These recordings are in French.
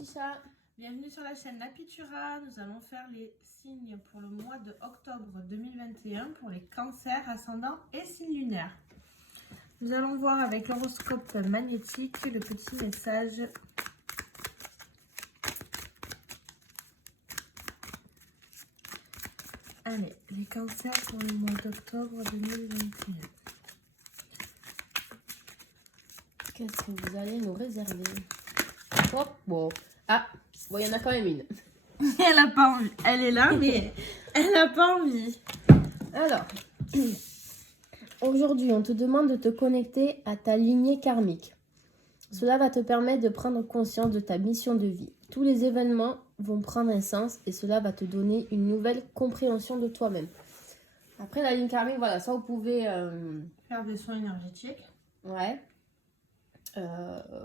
petit chat. Bienvenue sur la chaîne Lapitura. Nous allons faire les signes pour le mois de octobre 2021 pour les cancers, ascendants et signes lunaires. Nous allons voir avec l'horoscope magnétique le petit message. Allez, les cancers pour le mois d'octobre 2021. Qu'est-ce que vous allez nous réserver? Hop, bon. Ah, bon, il y en a quand même une. Elle n'a pas envie. Elle est là, mais elle n'a pas envie. Alors, aujourd'hui, on te demande de te connecter à ta lignée karmique. Cela va te permettre de prendre conscience de ta mission de vie. Tous les événements vont prendre un sens et cela va te donner une nouvelle compréhension de toi-même. Après, la ligne karmique, voilà, ça vous pouvez... Faire des soins énergétiques. Ouais.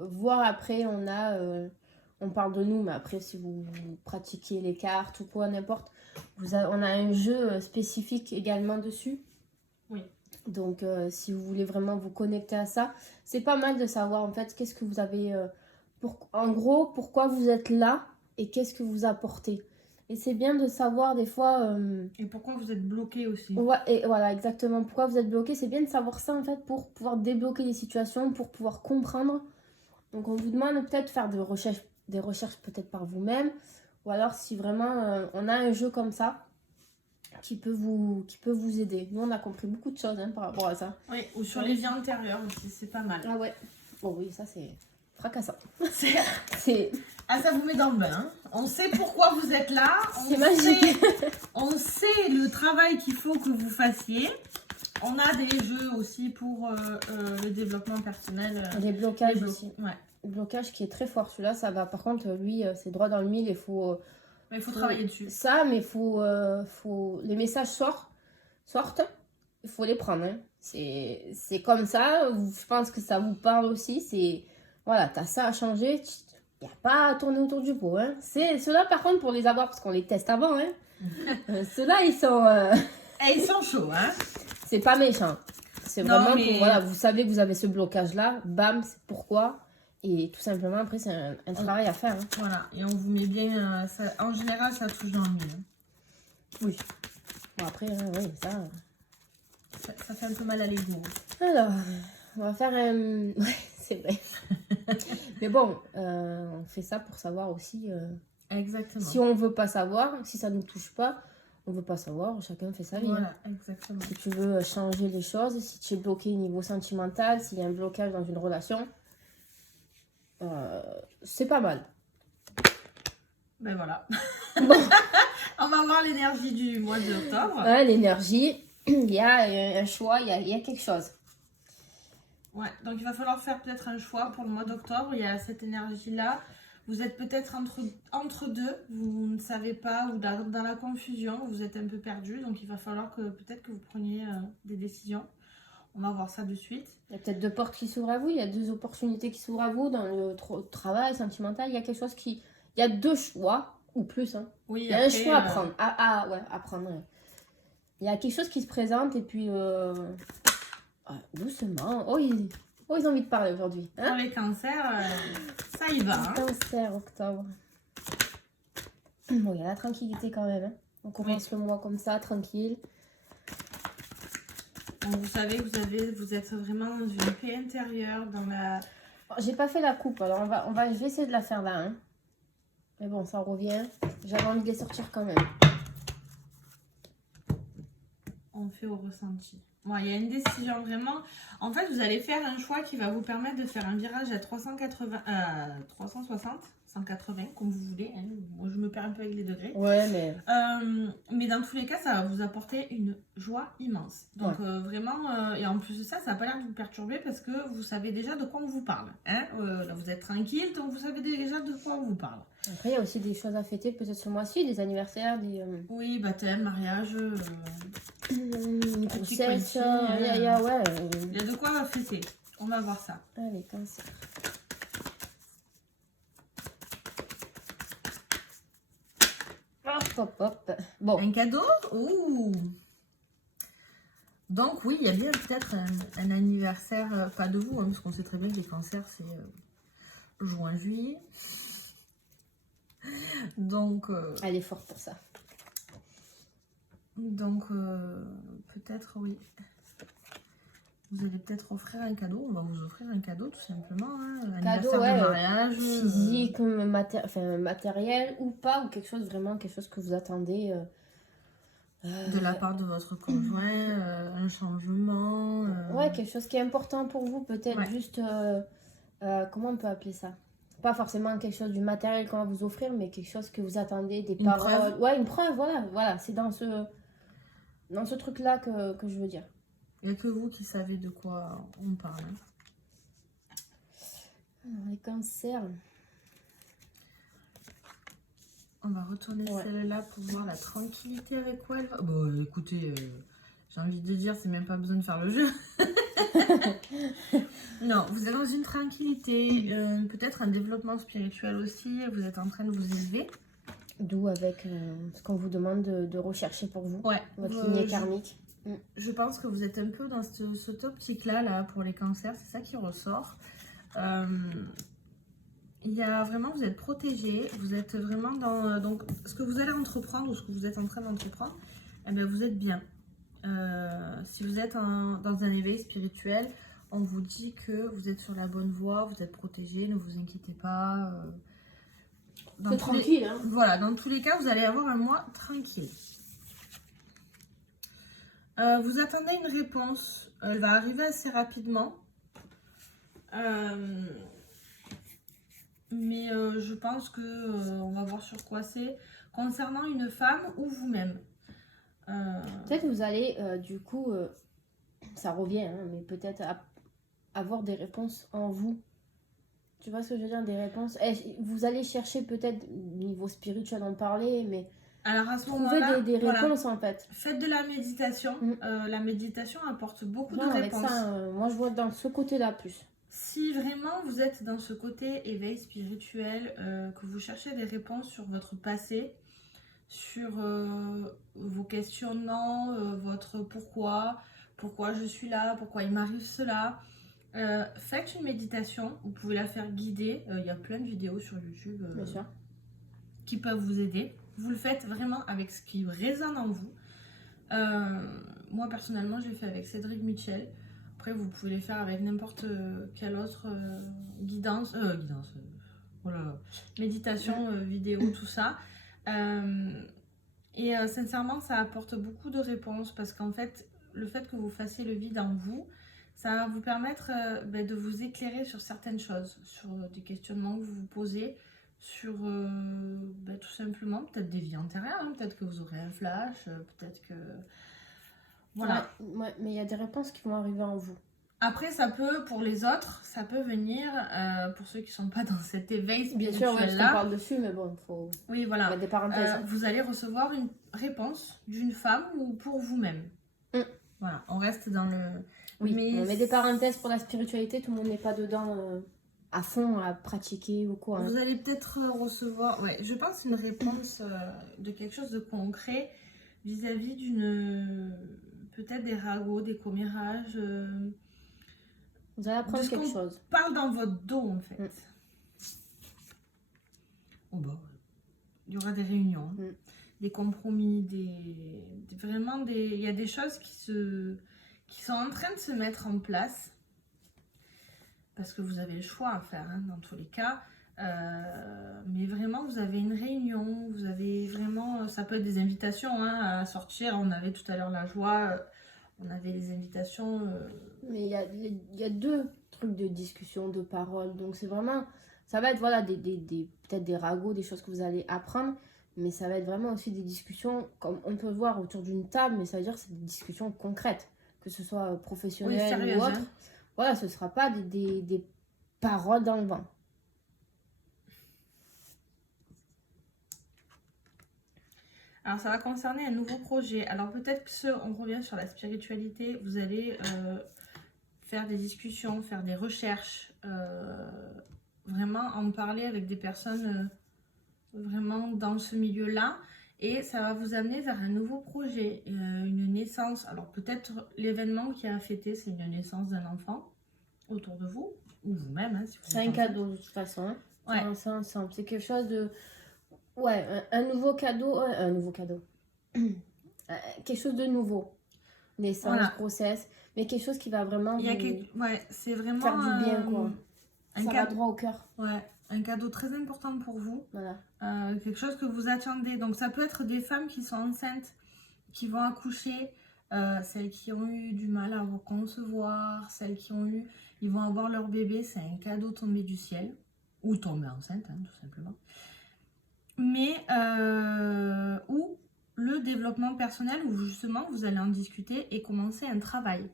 Voir après, on parle de nous, mais après, si vous pratiquez les cartes ou quoi, n'importe, on a un jeu spécifique également dessus. Oui. Donc, si vous voulez vraiment vous connecter à ça, c'est pas mal de savoir en fait qu'est-ce que vous avez, en gros, pourquoi vous êtes là et qu'est-ce que vous apportez. Et c'est bien de savoir des fois... Et pourquoi vous êtes bloqué aussi. Ouais, et voilà, exactement. Pourquoi vous êtes bloqué, c'est bien de savoir ça en fait pour pouvoir débloquer les situations, pour pouvoir comprendre. Donc, on vous demande peut-être de faire des recherches peut-être par vous-même, ou alors si vraiment on a un jeu comme ça qui peut vous aider. Nous, on a compris beaucoup de choses par rapport à ça. Oui, ou sur les vies antérieures aussi, c'est pas mal. Ah ouais. Bon, oui, ça c'est fracassant. C'est... Ah, ça vous met dans le bain. Hein. On sait pourquoi vous êtes là. C'est magique. On sait le travail qu'il faut que vous fassiez. On a des jeux aussi pour le développement personnel. Les blocages aussi. Ouais. Le blocage qui est très fort. Celui-là, ça va. Par contre, lui, c'est droit dans le mille. Il faut... Mais il faut travailler dessus. Ça, mais il faut... Les messages sortent. Il faut les prendre. Hein. C'est comme ça. Je pense que ça vous parle aussi. C'est... Voilà, t'as ça à changer. Il n'y a pas à tourner autour du pot. Hein. Ceux-là, par contre, pour les avoir, parce qu'on les teste avant, hein. Ceux-là, ils sont... Et ils sont chauds, hein. C'est pas méchant. C'est vraiment pour... Voilà, vous savez que vous avez ce blocage-là. Bam, c'est pourquoi. Et tout simplement, après, c'est un travail à faire. Hein. Voilà, et on vous met bien... ça, en général, ça touche dans le mille. Hein. Oui. Bon, après, oui, ça... Ça fait un peu mal à l'ego. Alors, on va faire un... Ouais, c'est vrai. Mais bon, on fait ça pour savoir aussi... Exactement. Si on veut pas savoir, si ça ne nous touche pas, on veut pas savoir, chacun fait sa vie. Voilà, hein. exactement. Si tu veux changer les choses, si tu es bloqué au niveau sentimental, s'il y a un blocage dans une relation, c'est pas mal. Ben voilà. Bon. On va voir l'énergie du mois d'octobre. Ouais, l'énergie, il y a un choix, il y a quelque chose. Ouais, donc il va falloir faire peut-être un choix pour le mois d'octobre. Il y a cette énergie-là. Vous êtes peut-être entre deux, vous ne savez pas, ou dans la confusion, vous êtes un peu perdu. Donc il va falloir que peut-être que vous preniez des décisions. On va voir ça de suite. Il y a peut-être deux portes qui s'ouvrent à vous, il y a deux opportunités qui s'ouvrent à vous dans le travail sentimental. Il y a quelque chose qui... Il y a deux choix, ou plus. Hein. Oui, il y a un choix à prendre. Ouais, à prendre. Ouais. Il y a quelque chose qui se présente et puis... doucement. Oh, ils ont envie de parler aujourd'hui. Hein? Pour les cancers, ça y va. Hein. Cancer, octobre. Bon, il y a la tranquillité quand même. Hein. On commence le mois comme ça, tranquille. Donc, vous savez que vous êtes vraiment dans une paix intérieure, dans la... J'ai pas fait la coupe, alors je vais essayer de la faire là. Hein. Mais bon, ça revient. J'avais envie de les sortir quand même. On fait au ressenti. Bon, il y a une décision vraiment. En fait, vous allez faire un choix qui va vous permettre de faire un virage à 360, 180, comme vous voulez. Hein. Moi, je me perds un peu avec les degrés. Ouais, mais dans tous les cas, ça va vous apporter une joie immense. Donc, vraiment, et en plus de ça, ça n'a pas l'air de vous perturber parce que vous savez déjà de quoi on vous parle. Hein. Là, vous êtes tranquille, donc vous savez déjà de quoi on vous parle. Après, il y a aussi des choses à fêter, peut-être ce mois-ci, des anniversaires, des... Oui, baptême, mariage... grossesse, il y a de quoi fêter. On va voir ça. Allez, cancer. Hop. Bon. Un cadeau. Ouh. Donc oui, il y a bien peut-être un anniversaire, pas de vous, hein, parce qu'on sait très bien que les cancers, c'est juin, juillet. Donc, Elle est forte pour ça. donc peut-être, oui. Vous allez peut-être offrir un cadeau. On va vous offrir un cadeau, tout simplement. Hein. Cadeau, Anniversaire ouais, de mariage. physique, matériel ou pas, ou quelque chose que vous attendez. De la part de votre conjoint, un changement. Ouais, quelque chose qui est important pour vous, peut-être Ouais. juste, comment on peut appeler ça? Pas forcément quelque chose du matériel qu'on va vous offrir, mais quelque chose que vous attendez, des Une paroles. preuve. Ouais, une preuve, voilà, c'est dans ce truc-là que je veux dire. Il n'y a que vous qui savez de quoi on parle. Hein. Alors, les cancers. On va retourner celle-là pour voir la tranquillité avec quoi elle va. Bon, écoutez, j'ai envie de dire, c'est même pas besoin de faire le jeu. Non, vous êtes dans une tranquillité, peut-être un développement spirituel aussi. Vous êtes en train de vous élever. D'où avec ce qu'on vous demande de rechercher pour vous. Ouais. Votre lignée karmique. Je pense que vous êtes un peu dans cette optique-là, là, pour les cancers. C'est ça qui ressort. Il y a vraiment, vous êtes protégé, vous êtes vraiment dans... donc, ce que vous allez entreprendre ou ce que vous êtes en train d'entreprendre, eh bien, vous êtes bien. Si vous êtes dans un éveil spirituel, on vous dit que vous êtes sur la bonne voie, vous êtes protégé, ne vous inquiétez pas. C'est tranquille, hein. Voilà, dans tous les cas, vous allez avoir un mois tranquille. Vous attendez une réponse, elle va arriver assez rapidement. Mais je pense que on va voir sur quoi c'est. Concernant une femme ou vous-même. Peut-être que vous allez, du coup, ça revient, hein, mais peut-être avoir des réponses en vous. Tu vois ce que je veux dire? Des réponses. Vous allez chercher peut-être, niveau spirituel, en parler, mais alors à ce trouver moment-là, des réponses en fait. Faites de la méditation. La méditation apporte beaucoup de avec réponses. ça, moi je vois dans ce côté-là plus. Si vraiment vous êtes dans ce côté éveil spirituel, que vous cherchez des réponses sur votre passé, sur vos questionnements, votre pourquoi je suis là, pourquoi il m'arrive cela, faites une méditation. Vous pouvez la faire guider. Il y a plein de vidéos sur YouTube Bien sûr. qui peuvent vous aider. Vous le faites vraiment avec ce qui résonne en vous. Moi personnellement, je l'ai fait avec Cédric Mitchell. Après, vous pouvez les faire avec n'importe quelle autre méditation, vidéo, tout ça. Et sincèrement, ça apporte beaucoup de réponses parce qu'en fait, le fait que vous fassiez le vide en vous, ça va vous permettre de vous éclairer sur certaines choses, sur des questionnements que vous vous posez, sur tout simplement peut-être des vies antérieures, hein, peut-être que vous aurez un flash, peut-être que... Voilà. Ouais, mais il y a des réponses qui vont arriver en vous. Après, ça peut, pour les autres, ça peut venir, pour ceux qui ne sont pas dans cet éveil spirituel-là. Bien sûr, on parle dessus, mais bon, il faut mettre des parenthèses. Vous allez recevoir une réponse d'une femme ou pour vous-même. Voilà, on reste dans le... Oui, on met des parenthèses pour la spiritualité, tout le monde n'est pas dedans à fond à pratiquer ou quoi. Hein. Vous allez peut-être recevoir, je pense, une réponse de quelque chose de concret vis-à-vis d'une... peut-être des ragots, des commérages... Vous allez apprendre quelque chose. Parle dans votre dos en fait. Il y aura des réunions, des compromis, il y a des choses qui sont en train de se mettre en place parce que vous avez le choix à faire dans tous les cas. Mais vraiment, vous avez une réunion, vous avez vraiment, ça peut être des invitations à sortir. On avait tout à l'heure la joie. On avait les invitations. Mais il y a deux trucs de discussion, de parole. Donc c'est vraiment... Ça va être peut-être des ragots, des choses que vous allez apprendre. Mais ça va être vraiment aussi des discussions, comme on peut voir autour d'une table. Mais ça veut dire que c'est des discussions concrètes. Que ce soit professionnelles ou autre. Voilà, ce ne sera pas des paroles dans le vent. Alors, ça va concerner un nouveau projet. Alors, peut-être que on revient sur la spiritualité. Vous allez faire des discussions, faire des recherches. Vraiment en parler avec des personnes vraiment dans ce milieu-là. Et ça va vous amener vers un nouveau projet, une naissance. Alors, peut-être l'événement qui a fêté, c'est une naissance d'un enfant autour de vous. Ou vous-même, si vous c'est un cadeau, de toute façon. Hein. Ouais. C'est quelque chose de... Ouais, un nouveau cadeau, un nouveau cadeau. Quelque chose de nouveau. Naissance, Voilà. grossesse, mais quelque chose qui va vraiment Il y a vous ouais, c'est vraiment faire du bien, quoi. un Ça va cadeau. droit au cœur. Ouais, un cadeau très important pour vous. Voilà. Quelque chose que vous attendez. Donc ça peut être des femmes qui sont enceintes, qui vont accoucher, celles qui ont eu du mal à concevoir, celles qui ont eu, ils vont avoir leur bébé, c'est un cadeau tombé du ciel, ou tombé enceinte, hein, tout simplement. Mais, ou le développement personnel, où justement vous allez en discuter et commencer un travail.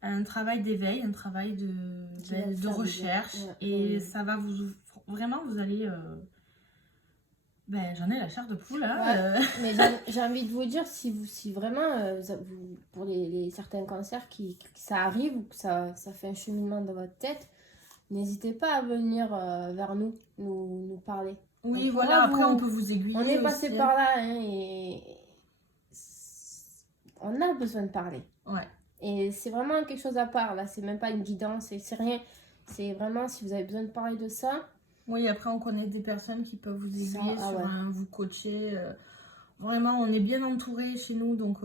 Un travail d'éveil, un travail de recherche. Ouais, et ça va vous... Vraiment, vous allez... Ben, j'en ai la chair de poule, hein. Ouais, mais j'ai envie de vous dire, si vraiment, pour certains cancers que ça arrive ou que ça fait un cheminement dans votre tête, n'hésitez pas à venir vers nous parler. Oui, On voilà, pourra après on peut vous aiguiller. On est passé aussi, par là, hein, et on a besoin de parler. Ouais. Et c'est vraiment quelque chose à part, là, c'est même pas une guidance, c'est rien. C'est vraiment, si vous avez besoin de parler de ça, Oui, après on connaît des personnes qui peuvent vous aiguiller Ça, ah sur ouais. vous coacher. Vraiment, on est bien entouré chez nous, donc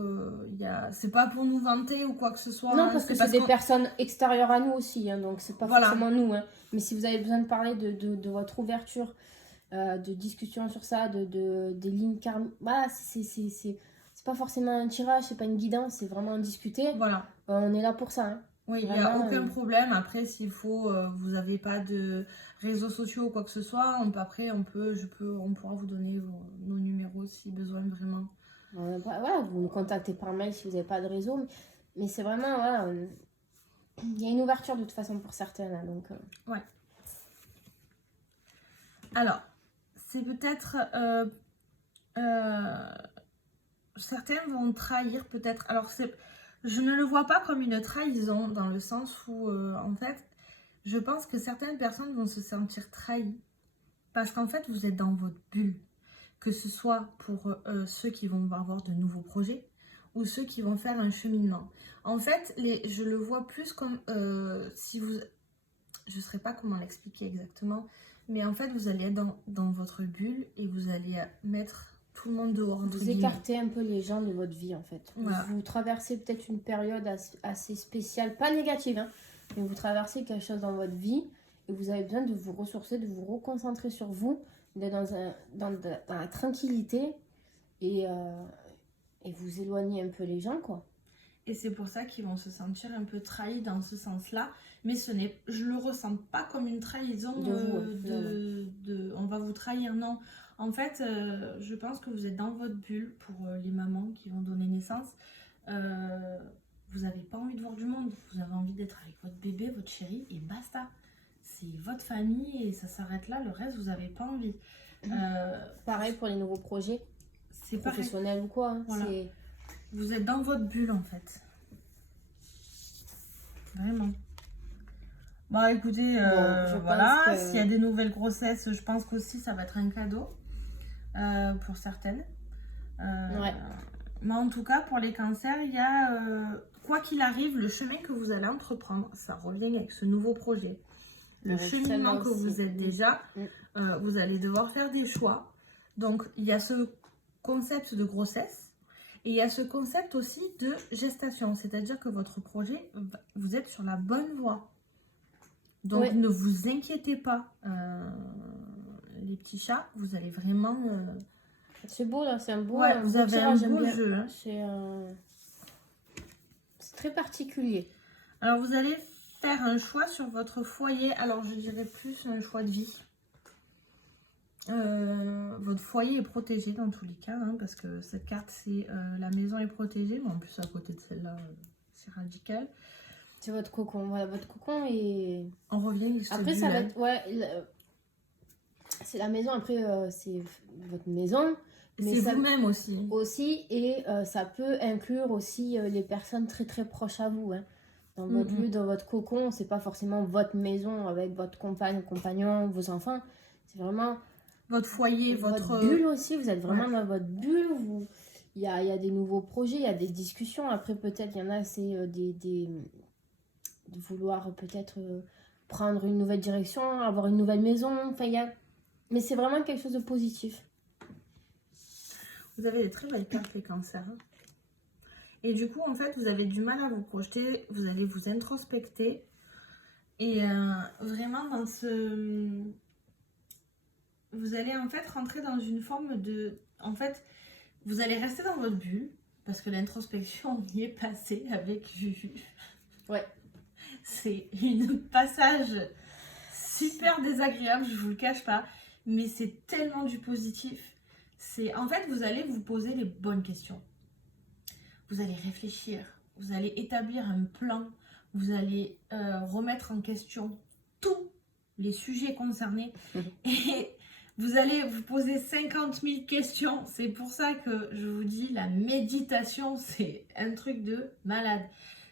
c'est pas pour nous vanter ou quoi que ce soit. non, hein, parce que c'est des personnes extérieures à nous aussi, hein, donc c'est pas Voilà. forcément nous. Hein. Mais si vous avez besoin de parler de votre ouverture, de discussion sur ça, des lignes karmiques, voilà, c'est pas forcément un tirage, c'est pas une guidance, c'est vraiment en discuter. Voilà. On est là pour ça. Hein. Oui, il n'y a aucun problème. Après, s'il faut, vous n'avez pas de réseaux sociaux ou quoi que ce soit, on pourra vous donner nos numéros si besoin vraiment. Voilà, vous nous contactez par mail si vous n'avez pas de réseau. Mais c'est vraiment, voilà, il y a une ouverture de toute façon pour certaines. Hein, donc, Ouais. Alors, c'est peut-être... certains vont trahir peut-être. Alors, je ne le vois pas comme une trahison dans le sens où, en fait, je pense que certaines personnes vont se sentir trahies parce qu'en fait, vous êtes dans votre bulle. Que ce soit pour ceux qui vont avoir de nouveaux projets ou ceux qui vont faire un cheminement. En fait, je le vois plus comme si vous... Je ne saurais pas comment l'expliquer exactement, mais en fait, vous allez être dans votre bulle et vous allez mettre tout le monde dehors. Vous écartez un peu les gens de votre vie, en fait. Voilà. Vous traversez peut-être une période assez spéciale, pas négative, hein, mais vous traversez quelque chose dans votre vie et vous avez besoin de vous ressourcer, de vous reconcentrer sur vous, d'être dans la tranquillité et vous éloigner un peu les gens, quoi. Et c'est pour ça qu'ils vont se sentir un peu trahis dans ce sens-là. Mais je le ressens pas comme une trahison on va vous trahir, non. En fait, je pense que vous êtes dans votre bulle pour les mamans qui vont donner naissance. Vous n'avez pas envie de voir du monde. Vous avez envie d'être avec votre bébé, votre chéri, et basta. C'est votre famille et ça s'arrête là. Le reste, vous n'avez pas envie. Pareil pour les nouveaux projets, c'est professionnels ou quoi. Hein, voilà. Vous êtes dans votre bulle en fait. Vraiment. Bon, écoutez, voilà. S'il y a des nouvelles grossesses, je pense qu'aussi ça va être un cadeau pour certaines. Ouais. Mais en tout cas, pour les cancers, il y a, quoi qu'il arrive, le chemin que vous allez entreprendre, ça revient avec ce nouveau projet. Le cheminement que vous êtes déjà, vous allez devoir faire des choix. Donc, il y a ce concept de grossesse. Et il y a ce concept aussi de gestation, c'est-à-dire que votre projet, vous êtes sur la bonne voie. Donc ne vous inquiétez pas, les petits chats, vous allez vraiment... C'est beau là, c'est un beau, vous avez un beau jeu. Hein. C'est très particulier. Alors vous allez faire un choix sur votre foyer, alors je dirais plus un choix de vie. Votre foyer est protégé dans tous les cas, hein, parce que cette carte c'est la maison est protégée, mais en plus à côté de celle-là c'est radical. C'est votre cocon, voilà, votre cocon et... On revient après ça va être, c'est la maison, après c'est votre maison. Mais c'est vous-même aussi. Et ça peut inclure aussi les personnes très très proches à vous, hein. Dans votre lieu, dans votre cocon, c'est pas forcément votre maison avec votre compagne, compagnon, vos enfants, c'est vraiment... Votre foyer, votre bulle aussi, vous êtes vraiment dans votre bulle. Il y a des nouveaux projets, il y a des discussions. Après, peut-être, il y en a, c'est de vouloir peut-être prendre une nouvelle direction, avoir une nouvelle maison. Enfin, mais c'est vraiment quelque chose de positif. Vous avez des très belles cartes, les cancers. Hein. Et du coup, en fait, vous avez du mal à vous projeter. Vous allez vous introspecter. Et vraiment, dans ce... Vous allez en fait rentrer dans une forme de... En fait, vous allez rester dans votre bulle. Parce que l'introspection, on y est passé avec Juju. Ouais. C'est un passage super désagréable, je vous le cache pas. Mais c'est tellement du positif. En fait, vous allez vous poser les bonnes questions. Vous allez réfléchir. Vous allez établir un plan. Vous allez remettre en question tous les sujets concernés. Et vous allez vous poser 50 000 questions. C'est pour ça que je vous dis, la méditation, c'est un truc de malade.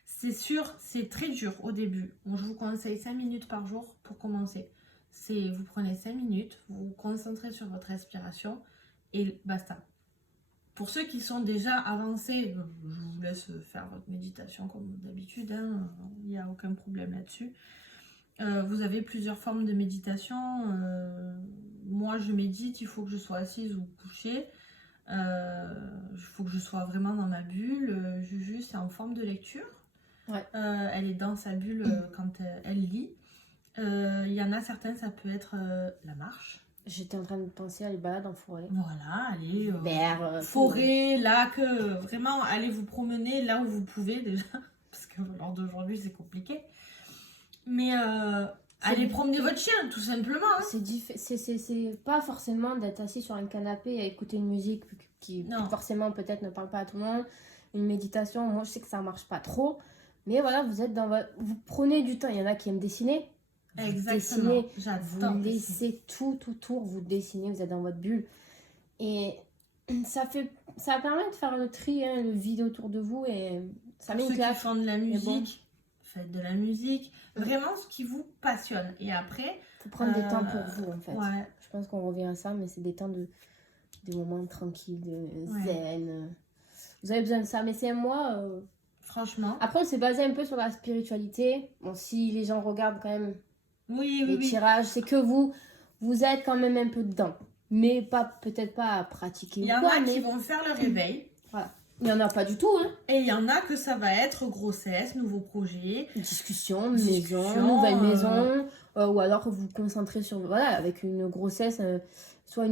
C'est sûr, c'est très dur au début. Bon, je vous conseille 5 minutes par jour pour commencer. Vous prenez 5 minutes, vous vous concentrez sur votre respiration et basta. Pour ceux qui sont déjà avancés, je vous laisse faire votre méditation comme d'habitude, hein, il n'y a aucun problème là-dessus. Vous avez plusieurs formes de méditation. Moi, je médite, il faut que je sois assise ou couchée. Il faut que je sois vraiment dans ma bulle. Juju, c'est en forme de lecture. Ouais. Elle est dans sa bulle quand elle lit. Il y en a certains, ça peut être la marche. J'étais en train de penser à les balades en forêt. Voilà, allez, Mer, forêt, lac, vraiment, allez vous promener là où vous pouvez déjà, parce que lors d'aujourd'hui c'est compliqué. Mais allez promener votre chien, tout simplement. Hein. C'est pas forcément d'être assis sur un canapé et écouter une musique qui forcément peut-être ne parle pas à tout le monde. Une méditation, moi je sais que ça marche pas trop. Mais voilà, vous êtes vous prenez du temps. Il y en a qui aiment dessiner. Exactement. Vous laissez tout autour, vous dessinez, vous êtes dans votre bulle. Et ça permet de faire le tri, hein, le vide autour de vous. Et ça met une claque. Ceux qui font de la musique, faites de la musique. Vraiment ce qui vous passionne. Et après... Il faut prendre des temps pour vous, en fait. Ouais. Je pense qu'on revient à ça, mais c'est des temps des moments tranquilles, zen. Vous avez besoin de ça. Mais c'est moi... Franchement. Après, on s'est basé un peu sur la spiritualité. Bon, si les gens regardent quand même les tirages, c'est que vous êtes quand même un peu dedans. Mais peut-être pas à pratiquer. Il y en a qui vont faire le réveil. Voilà. Il n'y en a pas du tout. Hein. Et il y en a que ça va être grossesse, nouveau projet. Discussion, nouvelle maison. Ou alors vous vous concentrez sur, voilà, avec une grossesse, soit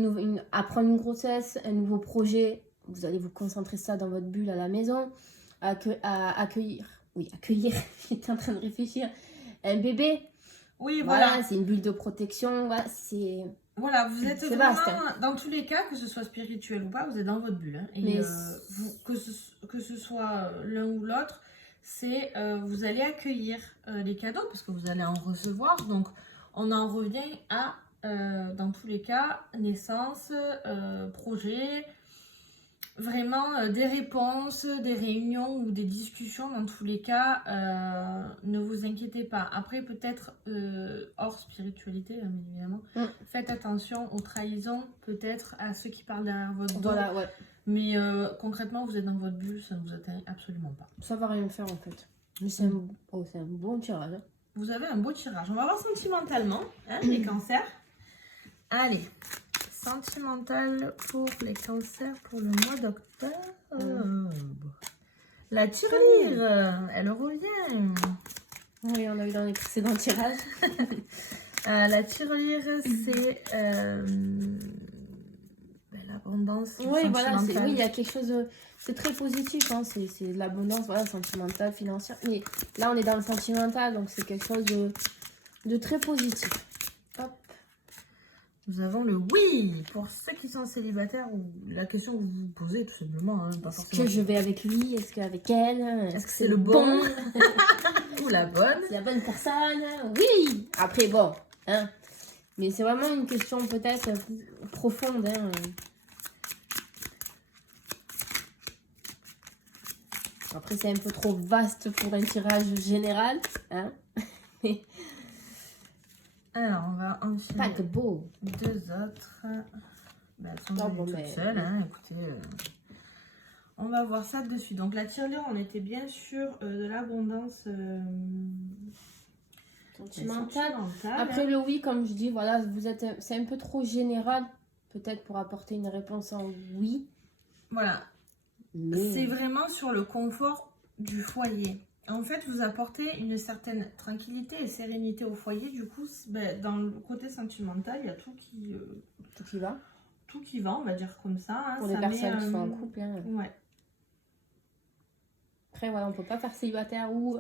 apprendre une grossesse, un nouveau projet. Vous allez vous concentrer ça dans votre bulle à la maison. Accueillir, j'étais en train de réfléchir, un bébé. Oui, voilà. C'est une bulle de protection. Voilà, vous êtes vraiment, dans tous les cas, que ce soit spirituel ou pas, vous êtes dans votre bulle. Hein. Et que ce soit l'un ou l'autre, vous allez accueillir les cadeaux parce que vous allez en recevoir. Donc, on en revient à, dans tous les cas, naissance, projet... Vraiment des réponses, des réunions ou des discussions, dans tous les cas, ne vous inquiétez pas. Après, peut-être hors spiritualité, bien évidemment, faites attention aux trahisons, peut-être à ceux qui parlent derrière votre dos. Voilà, ouais. Mais concrètement, vous êtes dans votre bulle, ça ne vous atteint absolument pas. Ça va rien faire en fait. Mais c'est un bon tirage. Hein. Vous avez un beau tirage. On va voir sentimentalement, hein, les cancers. Allez. Sentimental pour les cancers pour le mois d'octobre. La tirelire, elle revient. Oui, on a eu dans les précédents tirages. La tirelire, c'est l'abondance. Oui, voilà, il y a quelque chose de... C'est très positif, hein, c'est de l'abondance, voilà, sentimentale, financière. Mais là, on est dans le sentimental, donc c'est quelque chose de très positif. Hop. Nous avons le oui pour ceux qui sont célibataires ou la question que vous vous posez tout simplement. Hein, est-ce que je vais avec lui? Est-ce qu'avec elle? Est-ce que c'est le bon ou la bonne? C'est la bonne personne? Oui. Après bon, hein. Mais c'est vraiment une question peut-être profonde. Hein. Après c'est un peu trop vaste pour un tirage général. Hein. Alors, on va enchaîner. Pas que beau. Deux autres. Elles sont toutes seules. Hein. Écoutez, on va voir ça dessus. Donc, la tirelire, on était bien sûr de l'abondance sentimentale. Après, le oui, comme je dis, voilà, c'est un peu trop général. Peut-être pour apporter une réponse en oui. Voilà. C'est vraiment sur le confort du foyer. En fait, vous apportez une certaine tranquillité et sérénité au foyer. Du coup, dans le côté sentimental, il y a tout qui va. Tout qui va, on va dire comme ça. Hein. Pour les personnes qui sont en couple. Hein. Ouais. Après, voilà, on peut pas faire célibataire ou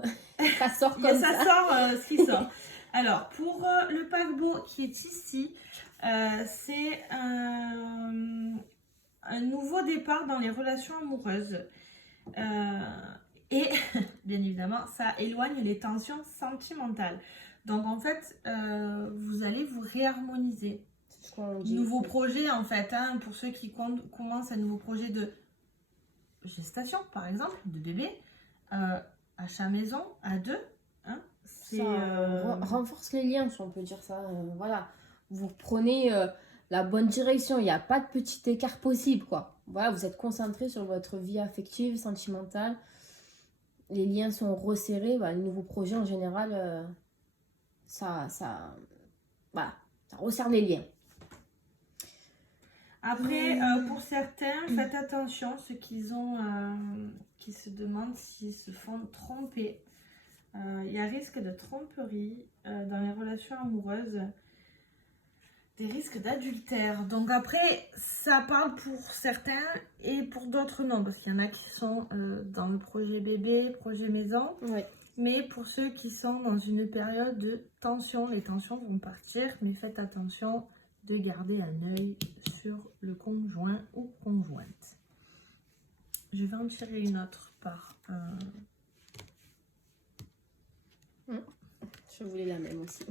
ça sort comme ça. Ça sort ce qui sort. Alors, pour le paquebot qui est ici, c'est un nouveau départ dans les relations amoureuses. Et bien évidemment, ça éloigne les tensions sentimentales. Donc en fait, vous allez vous réharmoniser. C'est ce qu'on dit. Nouveau projet en fait, hein, pour ceux qui commencent un nouveau projet de gestation par exemple, de bébé, achat maison à deux. Hein, ça renforce les liens, si on peut dire ça. Voilà, vous prenez la bonne direction, il n'y a pas de petit écart possible, quoi. Voilà, vous êtes concentré sur votre vie affective, sentimentale. Les liens sont resserrés. Voilà, les nouveaux projets, en général, voilà, ça resserre les liens. Après, pour certains, faites attention, ceux qui se demandent s'ils se font tromper. Il y a risque de tromperie dans les relations amoureuses, des risques d'adultère. Donc après, ça parle pour certains et pour d'autres non, parce qu'il y en a qui sont dans le projet bébé, projet maison. Ouais. Mais pour ceux qui sont dans une période de tension, les tensions vont partir, mais faites attention de garder un œil sur le conjoint ou conjointe. Je vais en tirer une autre par... Je voulais la même aussi.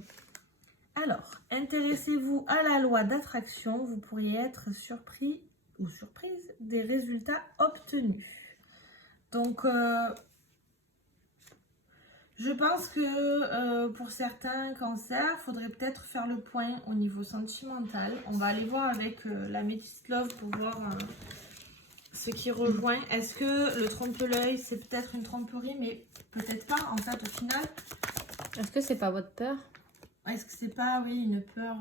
Alors, intéressez-vous à la loi d'attraction, vous pourriez être surpris ou surprise des résultats obtenus. Donc, je pense que pour certains cancers, il faudrait peut-être faire le point au niveau sentimental. On va aller voir avec la Métis Love pour voir ce qui rejoint. Est-ce que le trompe-l'œil, c'est peut-être une tromperie, mais peut-être pas en fait au final. Est-ce que c'est pas votre peur? Est-ce que c'est pas, oui, une peur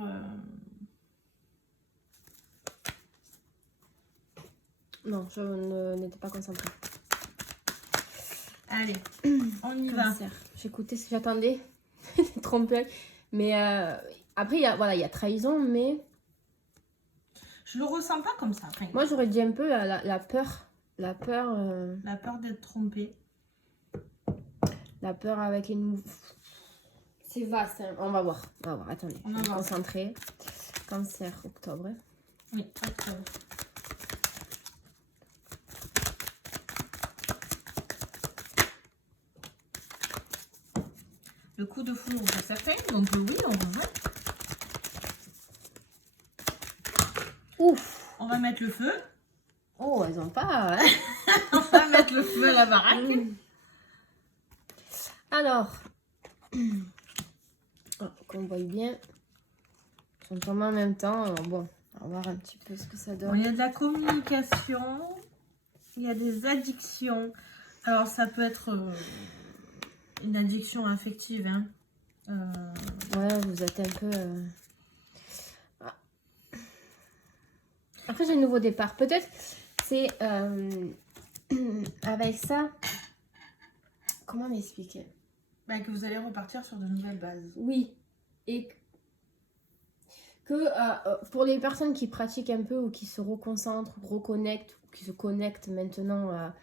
Non, je n'étais pas concentrée. Allez, on y va. J'écoutais, j'attendais trompe-l'œil. Mais après, il y a trahison, mais... Je le ressens pas comme ça. Après. Moi, j'aurais dit un peu la peur. La peur... La peur d'être trompée. La peur avec les nouveaux... C'est vaste, hein. On va voir. Attendez, je vais me concentrer. Cancer, octobre. Oui, octobre. Le coup de foudre pour certains, donc oui, on rejoint. Ouf! On va mettre le feu. Oh, elles ont pas... Hein. On va mettre le feu à la baraque. Alors... qu'on voit bien. Ils sont tombés en même temps. Alors bon, on va voir un petit peu ce que ça donne. Bon, il y a de la communication. Il y a des addictions. Alors, ça peut être une addiction affective. Hein. Ouais, vous êtes un peu... Après, j'ai un nouveau départ. Peut-être c'est avec ça... Comment m'expliquer? Que vous allez repartir sur de nouvelles bases. Oui. Et que pour les personnes qui pratiquent un peu ou qui se reconcentrent, reconnectent, ou qui se connectent maintenant à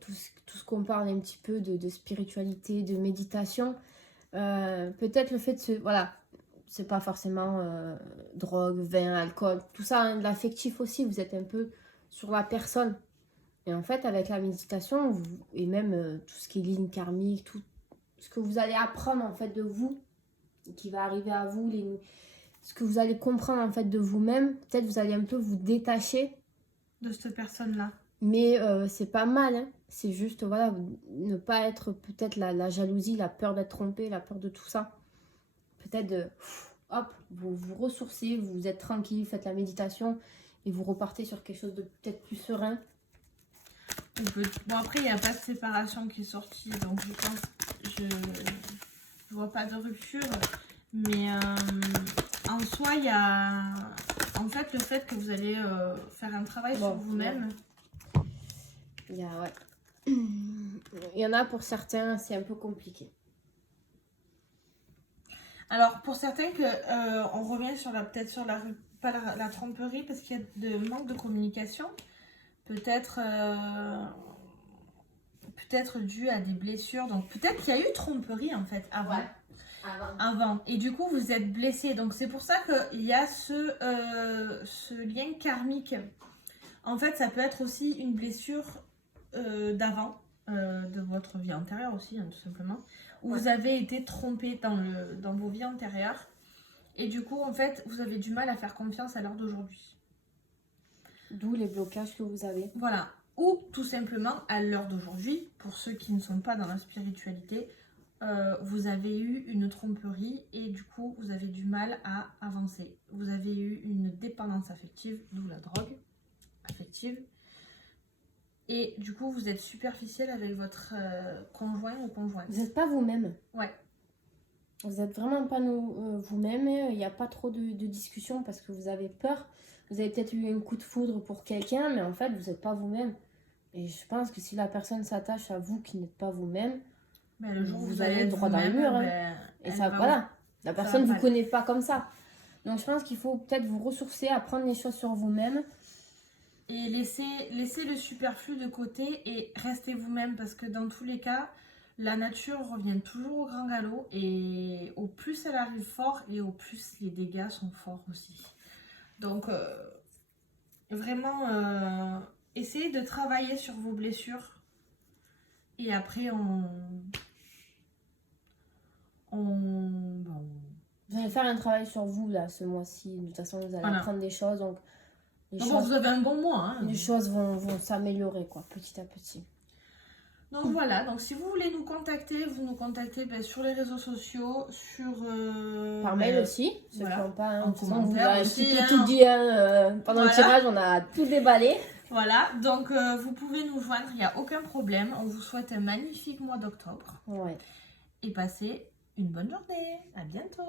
tout ce qu'on parle un petit peu de spiritualité, de méditation, peut-être le fait de voilà, c'est pas forcément drogue, vin, alcool, tout ça, hein, de l'affectif aussi, vous êtes un peu sur la personne. Et en fait, avec la méditation, et même tout ce qui est ligne karmique, tout ce que vous allez apprendre en fait de vous, qui va arriver à vous, ce que vous allez comprendre en fait de vous-même, peut-être vous allez un peu vous détacher de cette personne-là. Mais c'est pas mal, hein. C'est juste, voilà, ne pas être peut-être la jalousie, la peur d'être trompé, la peur de tout ça. Peut-être hop, vous ressourcez, vous êtes tranquille, faites la méditation et vous repartez sur quelque chose de peut-être plus serein. Bon, après, il n'y a pas de séparation qui est sortie, donc je pense, je vois pas de rupture. Mais en soi, il y a en fait le fait que vous allez faire un travail sur vous-même. Ouais. Il y en a pour certains, c'est un peu compliqué. Alors, pour certains, on revient sur peut-être sur pas la tromperie, parce qu'il y a de manque de communication. Peut-être dû à des blessures. Donc, peut-être qu'il y a eu tromperie, en fait, avant. Ouais. Avant. Et du coup, vous êtes blessé. Donc, c'est pour ça qu'il y a ce lien karmique. En fait, ça peut être aussi une blessure d'avant, de votre vie antérieure aussi, hein, tout simplement. Où vous avez été trompé dans vos vies antérieures. Et du coup, en fait, vous avez du mal à faire confiance à l'heure d'aujourd'hui. D'où les blocages que vous avez. Voilà. Ou tout simplement, à l'heure d'aujourd'hui, pour ceux qui ne sont pas dans la spiritualité, vous avez eu une tromperie et du coup, vous avez du mal à avancer. Vous avez eu une dépendance affective, d'où la drogue affective. Et du coup, vous êtes superficiel avec votre conjoint ou conjointe. Vous n'êtes pas vous-même. Ouais. Vous n'êtes vraiment pas vous-même. Il n'y a pas trop de discussion parce que vous avez peur. Vous avez peut-être eu un coup de foudre pour quelqu'un, mais en fait, vous n'êtes pas vous-même. Et je pense que si la personne s'attache à vous qui n'êtes pas vous-même, Ben, le jour où vous allez droit dans le mur. Hein. Et ça, voilà. La personne ne vous connaît pas comme ça. Donc, je pense qu'il faut peut-être vous ressourcer, apprendre les choses sur vous-même. Et laissez le superflu de côté et restez vous-même, parce que dans tous les cas, la nature revient toujours au grand galop, et au plus elle arrive fort et au plus les dégâts sont forts aussi. Donc vraiment essayez de travailler sur vos blessures et après Vous allez faire un travail sur vous là ce mois-ci. De toute façon, vous allez apprendre des choses. Donc, vous avez un bon mois. Hein. Les choses vont s'améliorer quoi, petit à petit. Donc voilà, donc si vous voulez nous contacter, vous nous contactez sur les réseaux sociaux, par mail aussi, ceux voilà, qui n'ont pas. en commentaire un aussi, petit peu tout dit. Pendant le tirage, on a tout déballé. Voilà, donc vous pouvez nous joindre, il n'y a aucun problème. On vous souhaite un magnifique mois d'octobre. Ouais. Et passez une bonne journée. À bientôt.